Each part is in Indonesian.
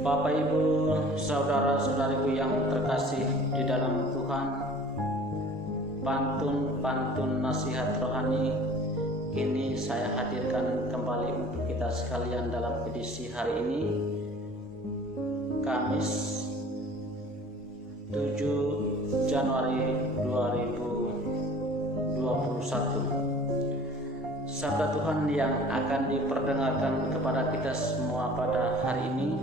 Bapak, Ibu, saudara-saudariku yang terkasih di dalam Tuhan, pantun nasihat rohani kini saya hadirkan kembali untuk kita sekalian dalam edisi hari ini, Kamis 7 Januari 2021. Sabda Tuhan yang akan diperdengarkan kepada kita semua pada hari ini,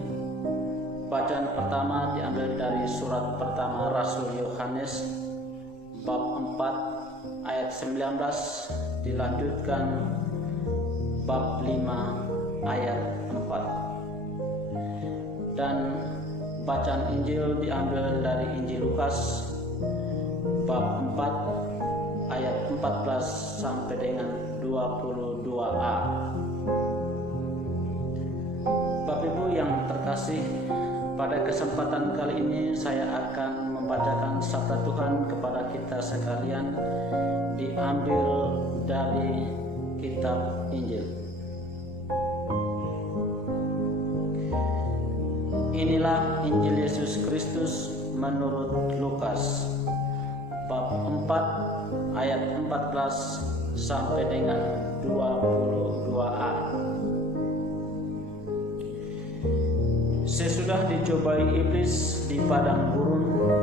bacaan pertama diambil dari surat pertama Rasul Yohanes bab 4 ayat 19, dilanjutkan bab 5 ayat 4. Dan bacaan Injil diambil dari Injil Lukas bab 4 ayat 14 sampai dengan 22a. Bapak Ibu yang terkasih, pada kesempatan kali ini saya akan membacakan sabda Tuhan kepada kita sekalian, diambil dari kitab Injil. Inilah Injil Yesus Kristus menurut Lukas bab 4 ayat 14 sampai dengan 22a. Sesudah dicobai iblis di padang gurun,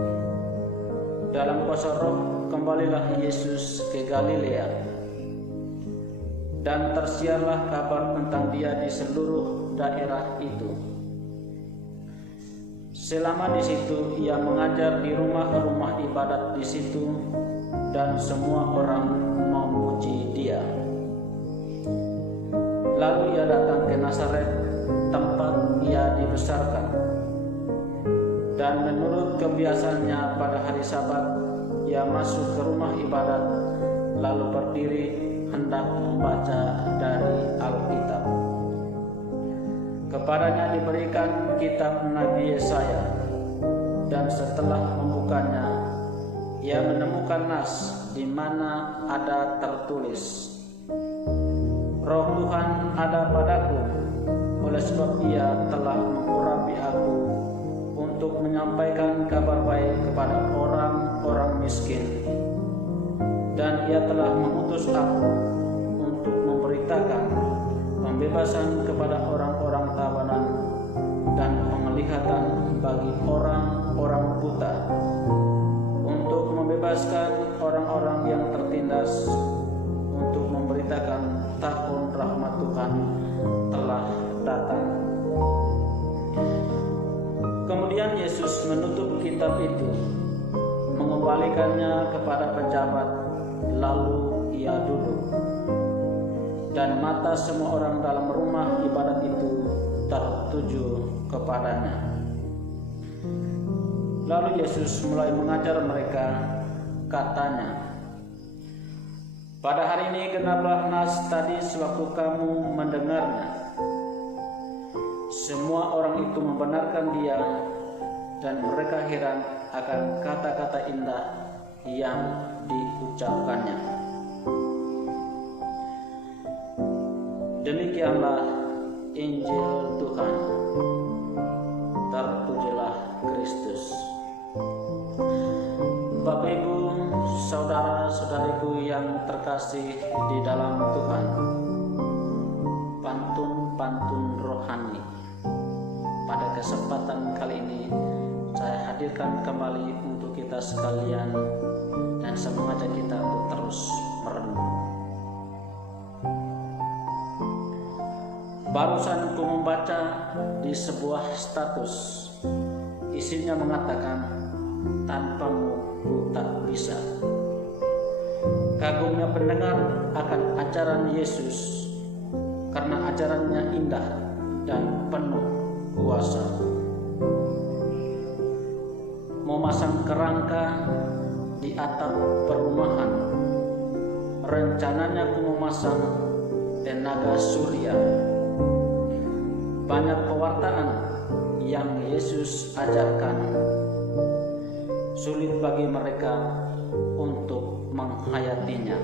dalam kuasa Roh kembalilah Yesus ke Galilea, dan tersiarlah kabar tentang Dia di seluruh daerah itu. Selama di situ Ia mengajar di rumah-rumah ibadat di situ, dan semua orang memuji Dia. Lalu Ia datang ke Nazaret, tempat Ia dibesarkan, dan menurut kebiasaannya pada hari Sabat Ia masuk ke rumah ibadat, lalu berdiri hendak membaca dari Alkitab. Kepadanya diberikan kitab Nabi Yesaya, dan setelah membukanya Ia menemukan nas di mana ada tertulis, Roh Tuhan ada padaku, oleh sebab Ia telah mengurapi aku untuk menyampaikan kabar baik kepada orang-orang miskin, dan Ia telah mengutus aku untuk memberitakan pembebasan kepada orang-orang tawanan dan penglihatan bagi orang-orang buta, untuk membebaskan orang-orang yang tertindas, untuk memberitakan tahun rahmat Tuhan telah datang. Kemudian Yesus menutup kitab itu, mengembalikannya kepada pejabat, lalu Ia duduk, dan mata semua orang dalam rumah ibadat itu tertuju kepadanya. Lalu Yesus mulai mengajar mereka, katanya, pada hari ini genaplah nas tadi sewaktu kamu mendengarnya. Semua orang itu membenarkan Dia, dan mereka heran akan kata-kata indah yang diucapkannya. Demikianlah Injil Tuhan. Terpujilah Kristus. Bapak, Ibu, saudara-saudariku yang terkasih di dalam Tuhan, pantun rohani pada kesempatan kali ini saya hadirkan kembali untuk kita sekalian, dan saya mengajak kita untuk terus merenung. Barusan ku membaca di sebuah status, isinya mengatakan, tanpamu ku tak bisa. Kagumnya pendengar akan ajaran Yesus, karena ajarannya indah dan penuh kuasa. Memasang kerangka di atap perumahan, rencananya ku memasang tenaga surya. Banyak pewartaan yang Yesus ajarkan, sulit bagi mereka untuk menghayatinya.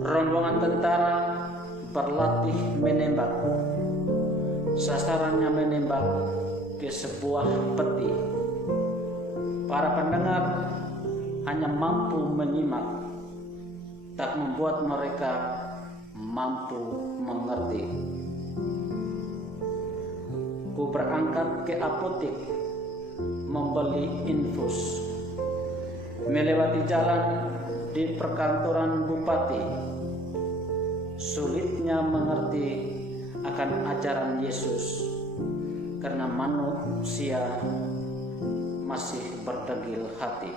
Rombongan tentara berlatih menembak, sasarannya menembak ke sebuah peti. Para pendengar hanya mampu menyimak, tak membuat mereka mampu mengerti. Ku berangkat ke apotek membeli infus. Melewati jalan di perkantoran bupati, sulitnya mengerti akan ajaran Yesus karena manusia masih berdegil hati.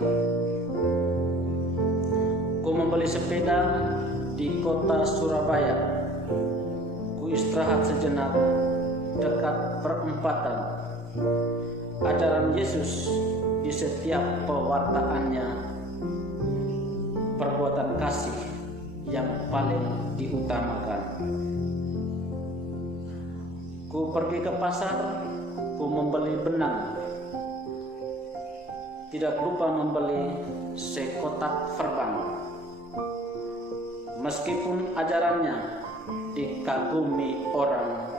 Ku membeli sepeda di kota Surabaya. Ku istirahat sejenak dekat perempatan. Ajaran Yesus di setiap pewartaannya, perbuatan kasih yang paling diutamakan. Ku pergi ke pasar, ku membeli benang. Tidak lupa membeli sekotak verbal. Meskipun ajarannya dikagumi orang,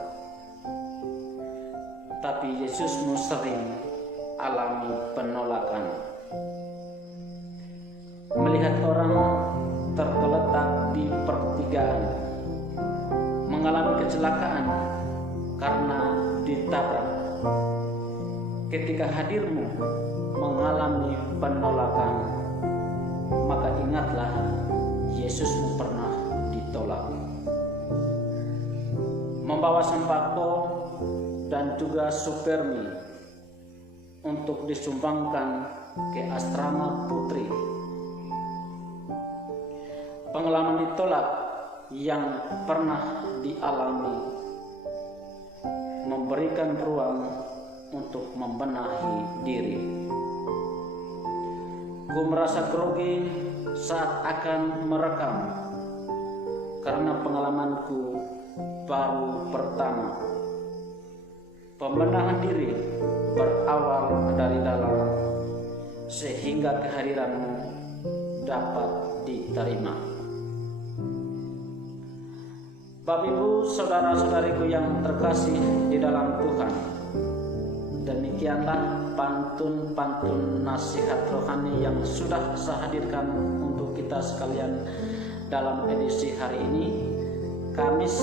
tapi Yesusmu sering alami penolakan. Melihat orang tergeletak di pertigaan, mengalami kecelakaan karena ditabrak. Ketika hadirmu mengalami penolakan, maka ingatlah Yesusmu pernah ditolak. Membawa sembako dan juga supermi untuk disumbangkan ke asrama putri. Pengalaman ditolak yang pernah dialami memberikan ruang untuk membenahi diri. Ku merasa grogi saat akan merekam karena pengalamanku baru pertama. Pembenahan diri berawal dari dalam, sehingga kehadiranmu dapat diterima. Bapak Ibu, saudara-saudariku yang terkasih di dalam Tuhan, demikianlah pantun-pantun nasihat rohani yang sudah saya hadirkan untuk kita sekalian dalam edisi hari ini, Kamis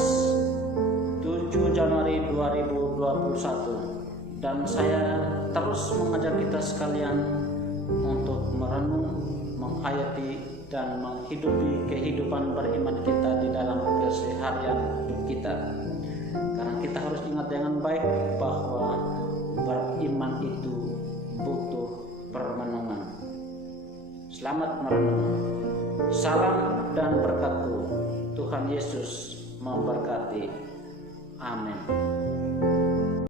7 Januari 2021, dan saya terus mengajak kita sekalian untuk merenung, menghayati dan menghidupi kehidupan beriman kita di dalam keseharian kita. Karena kita harus ingat dengan baik bahwa beriman itu butuh permenungan. Selamat merenung. Salam dan berkat-Ku. Tuhan Yesus memberkati. Amin.